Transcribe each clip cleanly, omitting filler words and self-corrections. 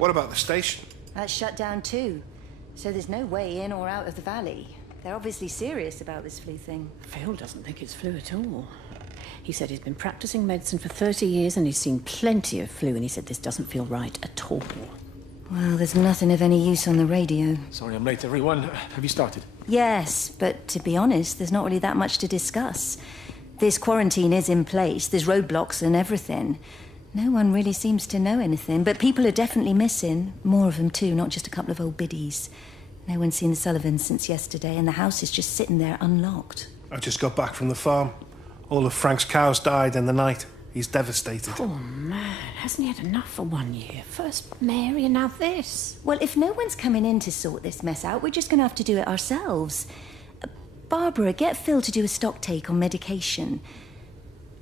What about the station? That's shut down too. So there's no way in or out of the valley. They're obviously serious about this flu thing. Phil doesn't think it's flu at all. He said he's been practicing medicine for 30 years and he's seen plenty of flu, and he said this doesn't feel right at all. Well, there's nothing of any use on the radio. Sorry I'm late, everyone. Have you started? Yes, but to be honest, there's not really that much to discuss. This quarantine is in place, there's roadblocks and everything. No one really seems to know anything, but people are definitely missing. More of them too, not just a couple of old biddies. No one's seen the Sullivans since yesterday, and the house is just sitting there unlocked. I just got back from the farm. All of Frank's cows died in the night. He's devastated. Oh, man, hasn't he had enough for 1 year? First Mary and now this. Well, if no one's coming in to sort this mess out, we're just going to have to do it ourselves. Barbara, get Phil to do a stock take on medication.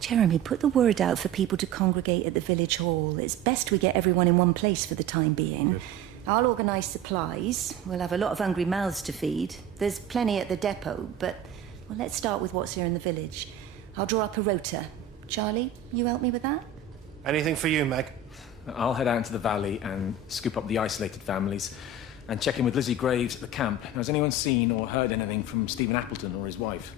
Jeremy, put the word out for people to congregate at the village hall. It's best we get everyone in one place for the time being. Good. I'll organise supplies. We'll have a lot of hungry mouths to feed. There's plenty at the depot, but well, let's start with what's here in the village. I'll draw up a rota. Charlie, you help me with that? Anything for you, Meg? I'll head out into the valley and scoop up the isolated families and check in with Lizzie Graves at the camp. Has anyone seen or heard anything from Stephen Appleton or his wife?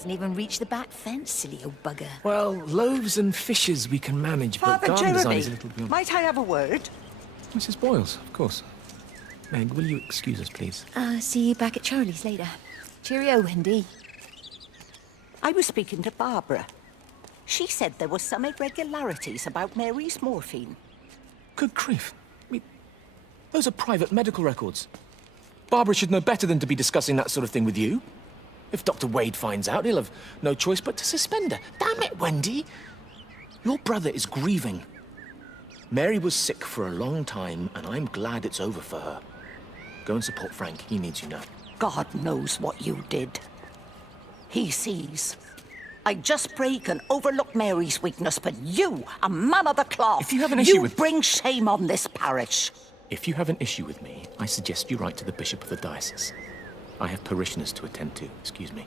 Hasn't even reached the back fence, silly old bugger. Well, loaves and fishes we can manage, but Father garden design Jeremy, is a little beyond... might I have a word? Mrs. Boyles, of course. Meg, will you excuse us, please? See you back at Charlie's later. Cheerio, Wendy. I was speaking to Barbara. She said there were some irregularities about Mary's morphine. Good grief. I mean, those are private medical records. Barbara should know better than to be discussing that sort of thing with you. If Dr. Wade finds out, he'll have no choice but to suspend her. Damn it, Wendy! Your brother is grieving. Mary was sick for a long time, and I'm glad it's over for her. Go and support Frank. He needs you now. God knows what you did. He sees. I just break and overlook Mary's weakness, but you, a man of the cloth, If you have an issue with... bring shame on this parish. If you have an issue with me, I suggest you write to the Bishop of the Diocese. I have parishioners to attend to. Excuse me.